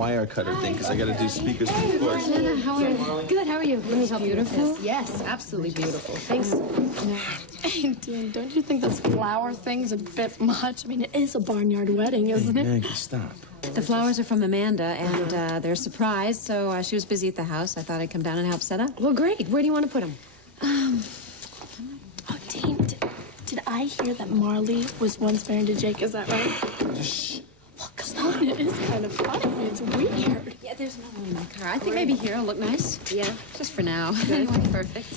wire cutter thing because I got to do speakers for the course. Anna, how are you? Good, how are you? Let me help you with this. Yes, absolutely beautiful. Thanks. Hey, Dean, don't you think this flower thing's a bit much? I mean, it is a barnyard wedding, isn't it? Maggie, stop. The flowers are from Amanda, and they're a surprise, so she was busy at the house. I thought I'd come down and help set up. Well, great. Where do you want to put them? Oh, Dean, did I hear that Marley was once married to Jake? Is that right? Shh. Well, come on, it is kind of funny. It's weird. Yeah, there's no one in my car. I think maybe here will look nice. Yeah. Just for now. Anyway, perfect.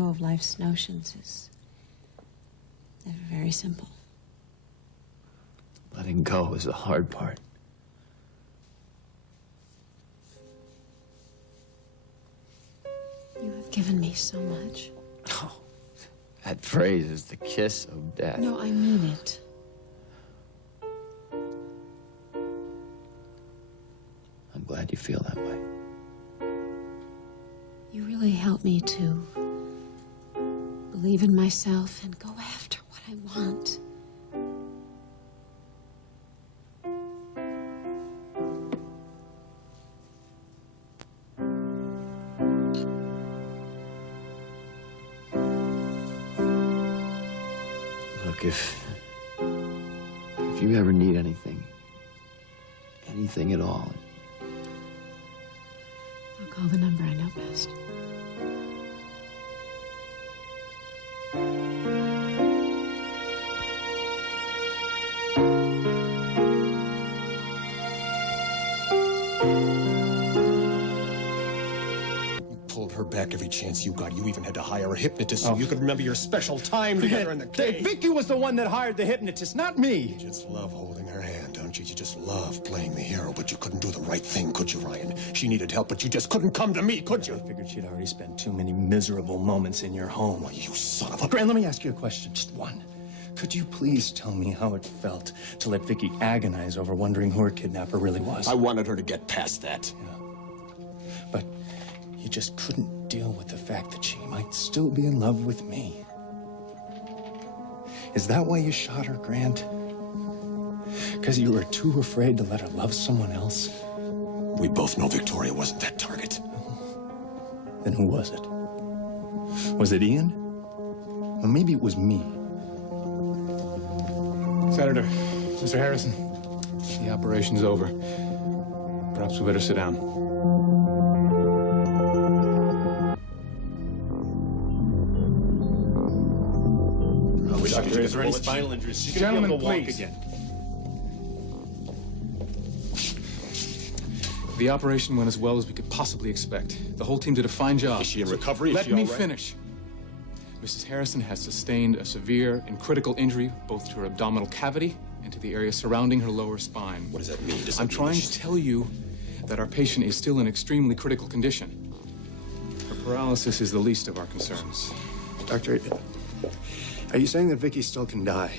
All of life's notions is never very simple. Letting go is the hard part. You have given me so much. Oh, that phrase is the kiss of death. No, I mean it. I'm glad you feel that way. You really help me to believe in myself and go after what I want. Look, if you ever need anything at all, I'll call the number I know best. Pulled her back every chance you got. You even had to hire a hypnotist so you could remember your special time together in the cave. Vicky was the one that hired the hypnotist, not me. You just love holding her hand, don't you? You just love playing the hero, but you couldn't do the right thing, could you, Ryan? She needed help, but you just couldn't come to me, could you? I figured she'd already spent too many miserable moments in your home. Oh, you son of a... Grant, let me ask you a question, just one. Could you please tell me how it felt to let Vicky agonize over wondering who her kidnapper really was? I wanted her to get past that. Yeah. But you just couldn't deal with the fact that she might still be in love with me. Is that why you shot her, Grant? Because you were too afraid to let her love someone else? We both know Victoria wasn't that target. Then who was it? Was it Ian? Or maybe it was me. Senator, Mr. Harrison, the operation's over. Perhaps we better sit down. Doctor, is there any spinal injuries? She's gonna be able to walk again. The operation went as well as we could possibly expect. The whole team did a fine job. Is she in recovery? Let me finish. Mrs. Harrison has sustained a severe and critical injury both to her abdominal cavity and to the area surrounding her lower spine. What does that mean? I'm trying to tell you that our patient is still in extremely critical condition. Her paralysis is the least of our concerns. Doctor, are you saying that Vicky still can die?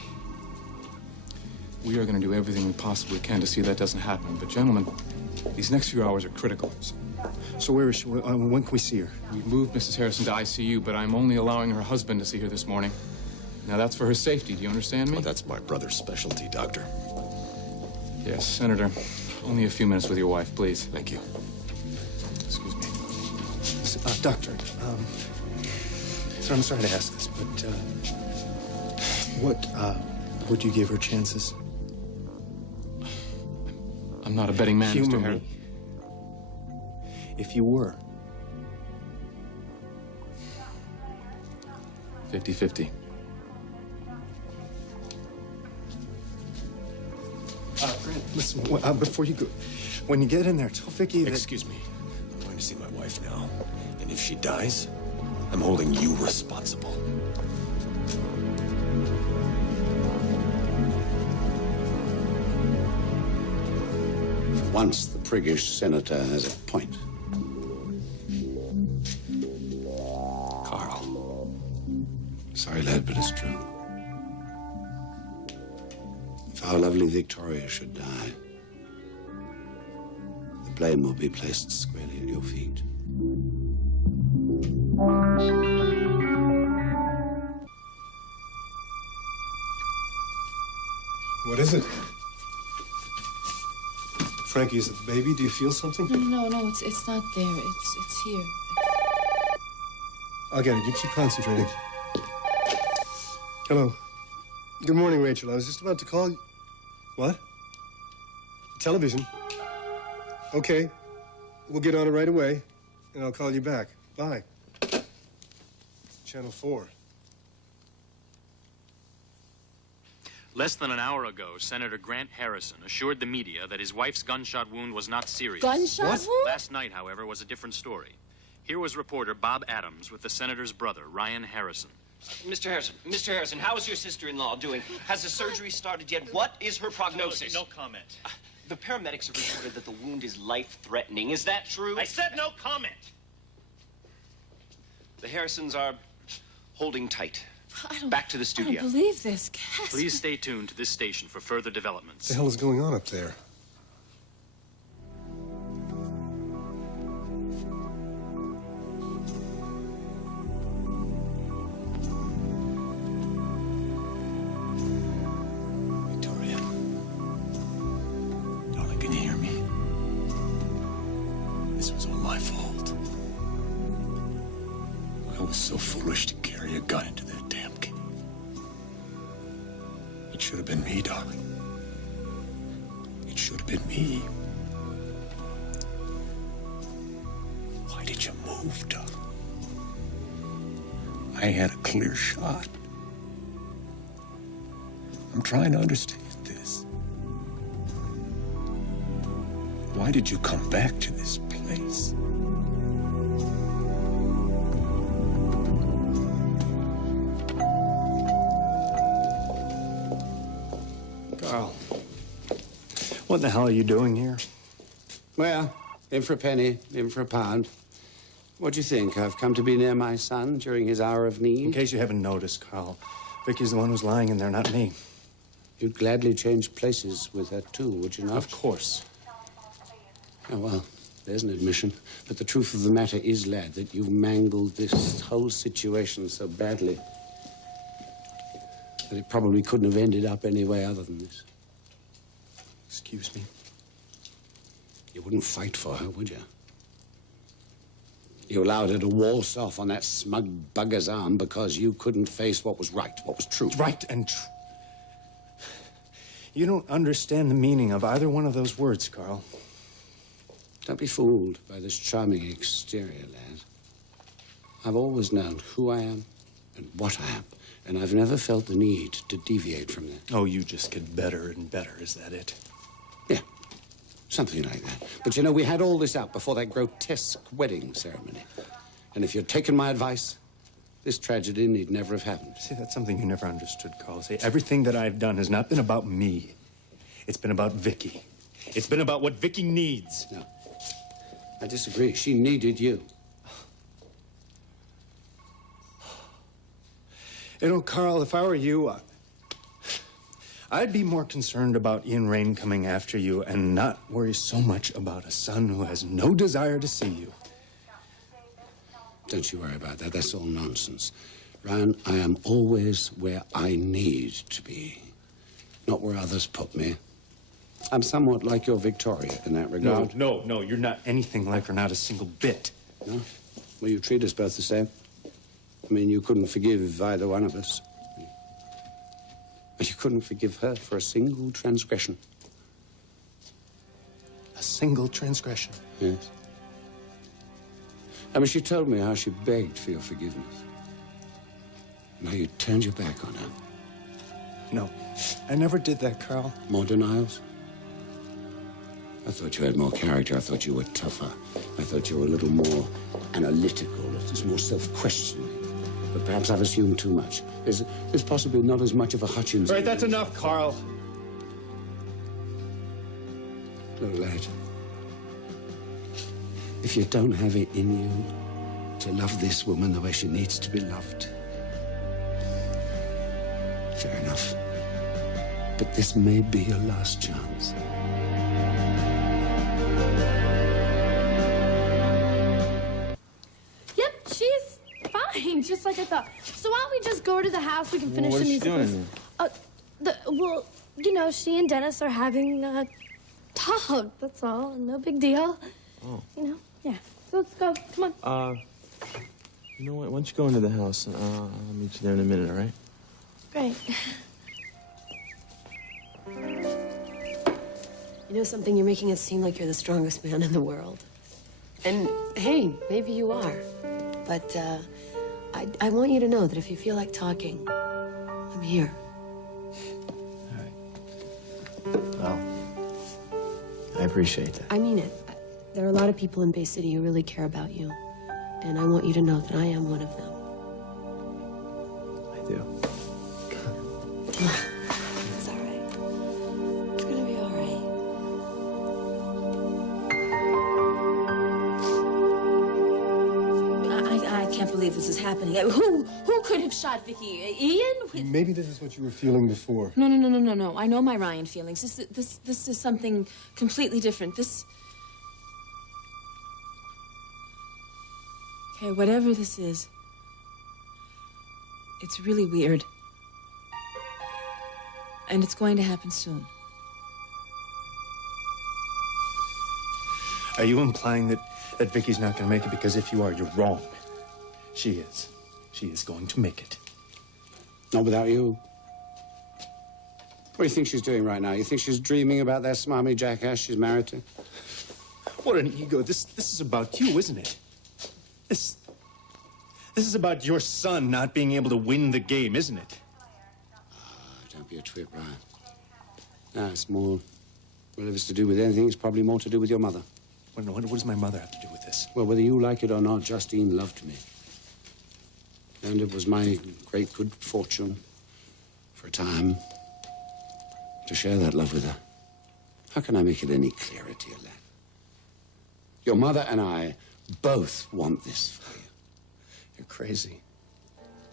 We are going to do everything we possibly can to see that doesn't happen. But gentlemen, these next few hours are critical. So where is she? When can we see her? We've moved Mrs. Harrison to ICU, but I'm only allowing her husband to see her this morning. Now, that's for her safety. Do you understand me? Well, that's my brother's specialty, Doctor. Yes, Senator. Only a few minutes with your wife, please. Thank you. Excuse me. Doctor, so I'm sorry to ask this, but what would you give her chances? I'm not a betting man, Humor Mr. Harrison. me. If you were. 50-50. Grant, listen, before you go, when you get in there, tell Vicky that... Excuse me. I'm going to see my wife now. And if she dies, I'm holding you responsible. Once the priggish senator has a point. Carl. Sorry, lad, but it's true. If our lovely Victoria should die, the blame will be placed squarely at your feet. What is it? Frankie, is it the baby? Do you feel something? No, it's not there. It's here. I'll get it. You keep concentrating. Hello. Good morning, Rachel. I was just about to call you. What? Television. Okay. We'll get on it right away, and I'll call you back. Bye. Channel 4. Less than an hour ago, Senator Grant Harrison assured the media that his wife's gunshot wound was not serious. Gunshot wound? Last night, however, was a different story. Here was reporter Bob Adams with the senator's brother, Ryan Harrison. Mr. Harrison, how is your sister-in-law doing? Has the surgery started yet? What is her prognosis? No comment. The paramedics have reported that the wound is life-threatening. Is that true? I said no comment! The Harrisons are holding tight. I Back to the I studio. don't believe this, Cass. Please stay tuned to this station for further developments. What the hell is going on up there? Victoria. Darling, can you hear me? This was all my fault. I was so foolish to carry a gun into that damn cave. It should have been me, darling. It should have been me. Why did you move, darling? I had a clear shot. I'm trying to understand this. Why did you come back to this place? Carl. What the hell are you doing here? Well, in for a penny, in for a pound. What do you think? I've come to be near my son during his hour of need? In case you haven't noticed, Carl, Vicky's the one who's lying in there, not me. You'd gladly change places with her, too, would you not? Of course. Oh, well, there's an admission. But the truth of the matter is, lad, that you mangled this whole situation so badly that it probably couldn't have ended up any way other than this. Excuse me? You wouldn't fight for her, would you? You allowed her to waltz off on that smug bugger's arm because you couldn't face what was right, what was true. Right and true. You don't understand the meaning of either one of those words, Carl. Don't be fooled by this charming exterior, lad. I've always known who I am and what I am, and I've never felt the need to deviate from that. Oh, you just get better and better, is that it? Yeah, something like that. But you know, we had all this out before that grotesque wedding ceremony. And if you'd taken my advice, this tragedy need never have happened. See, that's something you never understood, Carl. See, everything that I've done has not been about me. It's been about Vicky. It's been about what Vicky needs. No, I disagree. She needed you. You know, Carl, if I were you, I'd be more concerned about Ian Rain coming after you and not worry so much about a son who has no desire to see you. Don't you worry about that. That's all nonsense. Ryan, I am always where I need to be, not where others put me. I'm somewhat like your Victoria in that regard. No, you're not anything like her, not a single bit. No? Well, you treat us both the same. I mean, you couldn't forgive either one of us. But you couldn't forgive her for a single transgression. A single transgression? Yes. I mean, she told me how she begged for your forgiveness. And how you turned your back on her. No, I never did that, Carl. More denials? I thought you had more character. I thought you were tougher. I thought you were a little more analytical, a little more self-questioning. But perhaps I've assumed too much. There's possibly not as much of a Hutchins. All right, that's enough, Carl. Look, lad. If you don't have it in you to love this woman the way she needs to be loved, fair enough. But this may be your last chance. Yep, she's fine, just like I thought. So why don't we just go to the house? We can finish the music. What is she doing? Well, you know, she and Dennis are having talk, that's all. No big deal. Oh. You know? Yeah. So let's go. Come on. You know what? Why don't you go into the house? I'll meet you there in a minute, all right? Great. You know something? You're making it seem like you're the strongest man in the world. And, hey, maybe you are. But, I want you to know that if you feel like talking, I'm here. Well, I appreciate that. I mean it. There are a lot of people in Bay City who really care about you. And I want you to know that I am one of them. I do. It's all right. It's gonna be all right. I can't believe this is happening. Who could have shot Vicky? Ian? Maybe this is what you were feeling before. No. I know my Ryan feelings. This is something completely different. Okay, whatever this is, it's really weird. And it's going to happen soon. Are you implying that Vicky's not going to make it? Because if you are, you're wrong. She is. She is going to make it. Not without you. What do you think she's doing right now? You think she's dreaming about that smarmy jackass she's married to? What an ego. This is about you, isn't it? This is about your son not being able to win the game, isn't it? Don't be a twit, Ryan. No, it's more... Well, if it's to do with anything, it's probably more to do with your mother. What does my mother have to do with this? Well, whether you like it or not, Justine loved me. And it was my great good fortune, for a time, to share that love with her. How can I make it any clearer, dear lad? Your mother and I both want this for you. You're crazy.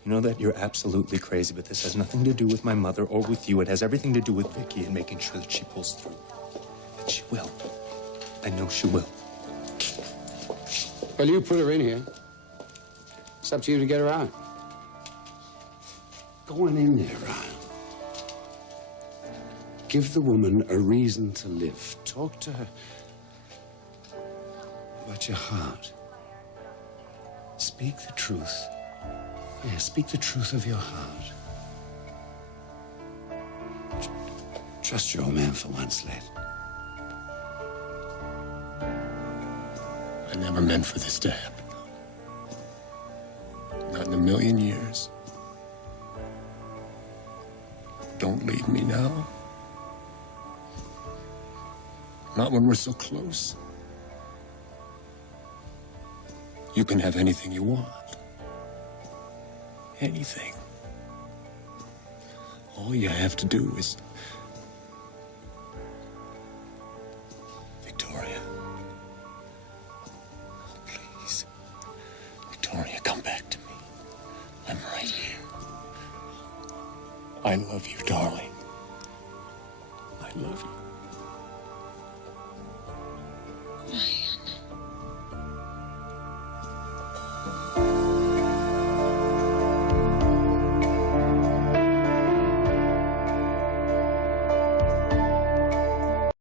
You know that? You're absolutely crazy, but this has nothing to do with my mother or with you. It has everything to do with Vicky and making sure that she pulls through. And she will. I know she will. Well, you put her in here. It's up to you to get her out. Go on in there, Ryan. Give the woman a reason to live. Talk to her about your heart. Speak the truth. Yeah, speak the truth of your heart. Trust your old man for once, lad. I never meant for this to happen. Not in a million years. Don't leave me now. Not when we're so close. You can have anything you want. Anything. All you have to do is... Victoria. Please. Victoria, come back to me. I'm right here. I love you, darling. I love you.